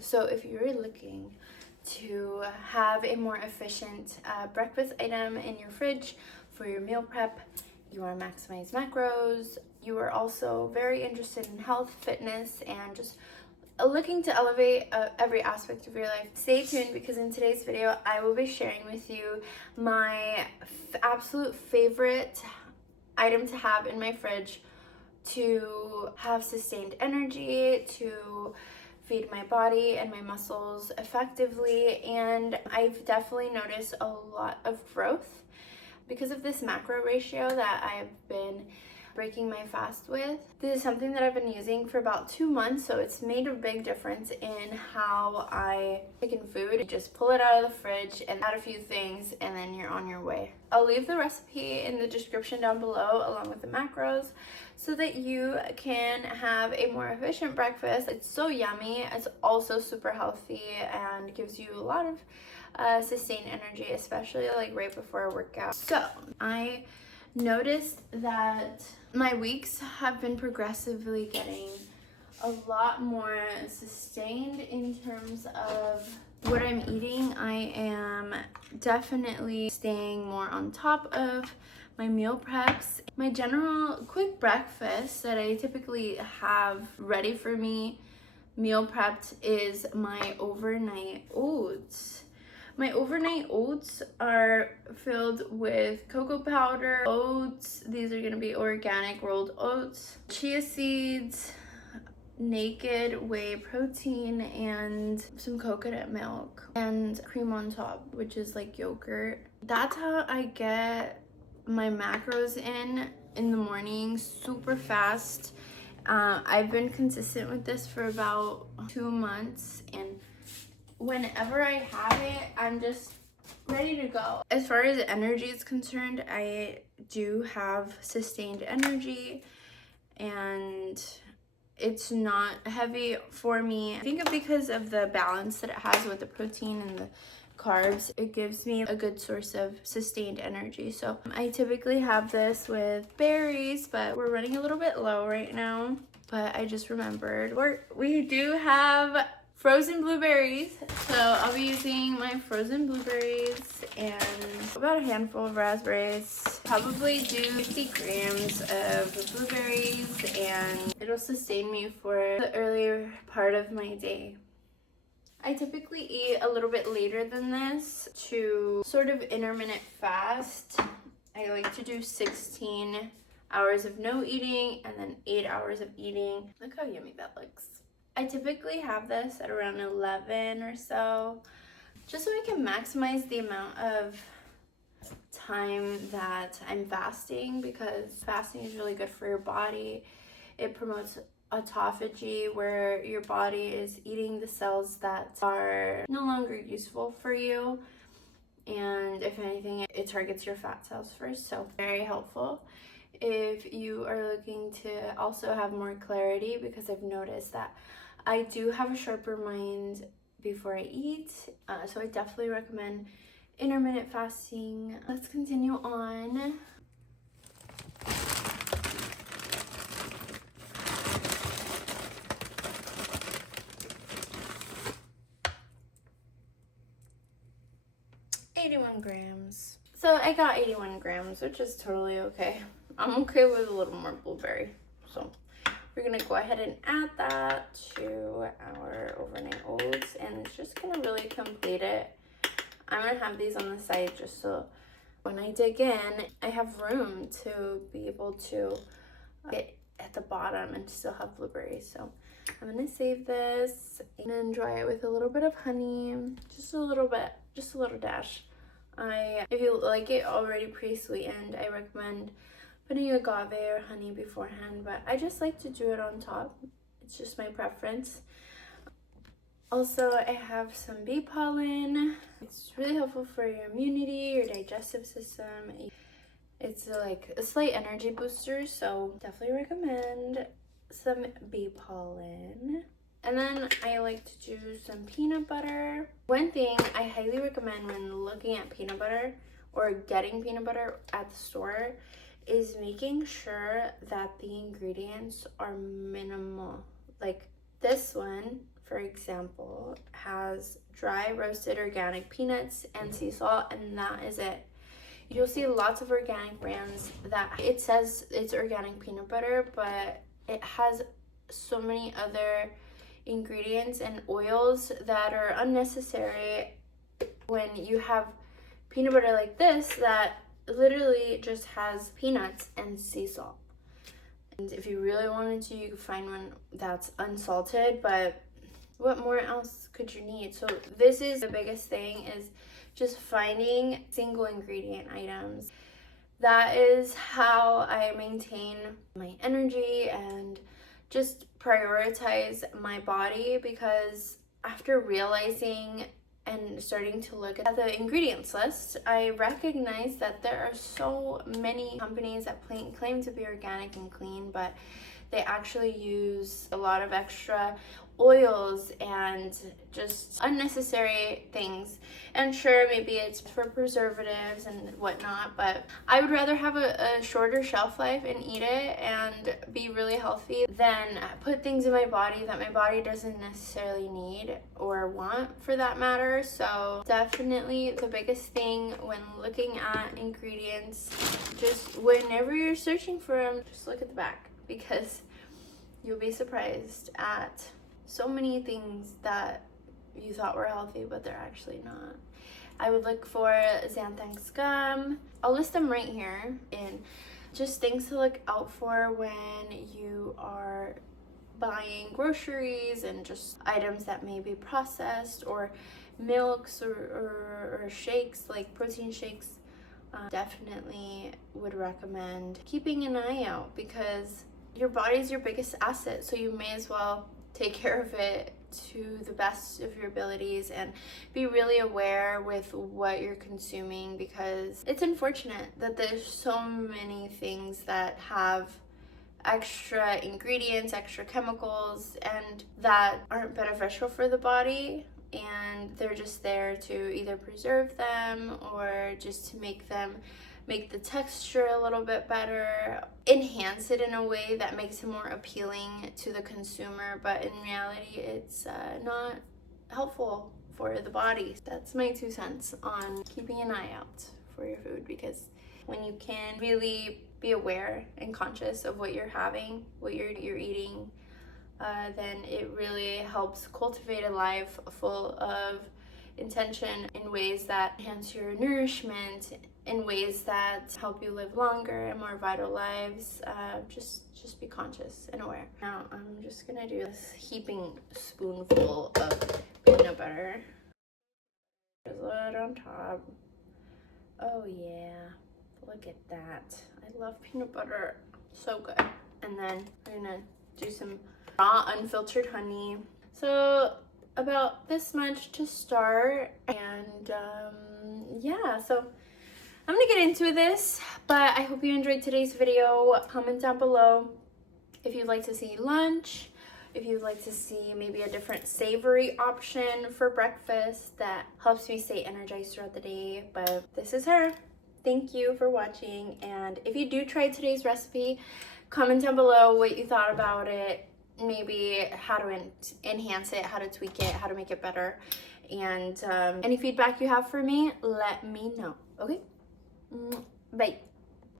So if you're looking to have a more efficient breakfast item in your fridge for your meal prep, you want to maximize macros, you are also very interested in health, fitness, and just looking to elevate every aspect of your life, stay tuned, because in today's video I will be sharing with you my absolute favorite item to have in my fridge to have sustained energy, to feed my body and my muscles effectively. And I've definitely noticed a lot of growth because of this macro ratio that I've been breaking my fast with. This is something that I've been using for about 2 months, so it's made a big difference in how I pick in food. You just pull it out of the fridge and add a few things, and then you're on your way. I'll leave the recipe in the description down below along with the macros so that you can have a more efficient breakfast. It's so yummy. It's also super healthy and gives you a lot of sustained energy, especially like right before a workout. So I noticed that my weeks have been progressively getting a lot more sustained in terms of what I'm eating. I am definitely staying more on top of my meal preps. My general quick breakfast that I typically have ready for me, meal prepped, is my overnight oats. My overnight oats are filled with cocoa powder, oats. These are gonna be organic rolled oats, chia seeds, naked whey protein, and some coconut milk, and cream on top, which is like yogurt. That's how I get my macros in the morning, super fast. I've been consistent with this for about 2 months, and whenever I have it, I'm just ready to go. As far as energy is concerned, I do have sustained energy, and it's not heavy for me. I think because of the balance that it has with the protein and the carbs, it gives me a good source of sustained energy. So I typically have this with berries, but we're running a little bit low right now. But I just remembered we do have frozen blueberries, so I'll be using my frozen blueberries and about a handful of raspberries. Probably do 50 grams of blueberries, and it'll sustain me for the earlier part of my day. I typically eat a little bit later than this to sort of intermittent fast. I like to do 16 hours of no eating and then 8 hours of eating. Look how yummy that looks. I typically have this at around 11 or so, just so I can maximize the amount of time that I'm fasting, because fasting is really good for your body. It promotes autophagy, where your body is eating the cells that are no longer useful for you, and if anything, it targets your fat cells first, so very helpful if you are looking to also have more clarity, because I've noticed that I do have a sharper mind before I eat, so I definitely recommend intermittent fasting. Let's continue on. grams. So I got 81 grams, which is totally okay. I'm okay with a little more blueberry. So we're gonna go ahead and add that to our overnight oats, and it's just gonna really complete it. I'm gonna have these on the side just so when I dig in, I have room to be able to get at the bottom and still have blueberries. So I'm gonna save this and then dry it with a little bit of honey, just a little bit, just a little dash. If you like it already pre-sweetened, I recommend putting agave or honey beforehand, but I just like to do it on top. It's just my preference. Also, I have some bee pollen. It's really helpful for your immunity, your digestive system. It's like a slight energy booster, so definitely recommend some bee pollen. And then I like to do some peanut butter. One thing I highly recommend when looking at peanut butter or getting peanut butter at the store is making sure that the ingredients are minimal. Like this one, for example, has dry roasted organic peanuts and sea salt, and that is it. You'll see lots of organic brands that it says it's organic peanut butter, but it has so many other ingredients and oils that are unnecessary when you have peanut butter like this that literally just has peanuts and sea salt. And if you really wanted to, you could find one that's unsalted, but what more else could you need? So this is the biggest thing, is just finding single ingredient items. That is how I maintain my energy and just prioritize my body, because after realizing and starting to look at the ingredients list, I recognize that there are so many companies that claim to be organic and clean, but they actually use a lot of extra oils and just unnecessary things. And sure, maybe it's for preservatives and whatnot, but I would rather have a shorter shelf life and eat it and be really healthy than put things in my body that my body doesn't necessarily need or want, for that matter. So definitely the biggest thing when looking at ingredients, just whenever you're searching for them, just look at the back, because you'll be surprised at so many things that you thought were healthy, but they're actually not. I would look for xanthan gum. I'll list them right here, and just things to look out for when you are buying groceries and just items that may be processed, or milks or shakes, like protein shakes. Definitely would recommend keeping an eye out, because your body's your biggest asset, so you may as well take care of it to the best of your abilities and be really aware with what you're consuming, because it's unfortunate that there's so many things that have extra ingredients, extra chemicals, and that aren't beneficial for the body, and they're just there to either preserve them or just to make the texture a little bit better, enhance it in a way that makes it more appealing to the consumer, but in reality it's not helpful for the body. That's my 2 cents on keeping an eye out for your food, because when you can really be aware and conscious of what you're having, what you're eating, then it really helps cultivate a life full of intention in ways that enhance your nourishment, in ways that help you live longer and more vital lives. Just be conscious and aware. Now I'm just gonna do this heaping spoonful of peanut butter. Drizzle it on top. Oh yeah, look at that. I love peanut butter, so good. And then I'm gonna do some raw unfiltered honey. So about this much to start, and yeah, so I'm gonna get into this, but I hope you enjoyed today's video. Comment down below if you'd like to see lunch, if you'd like to see maybe a different savory option for breakfast that helps me stay energized throughout the day. But this is her. Thank you for watching, and if you do try today's recipe, comment down below what you thought about it, maybe how to enhance it, how to tweak it, how to make it better, and any feedback you have for me, let me know. Okay, bye.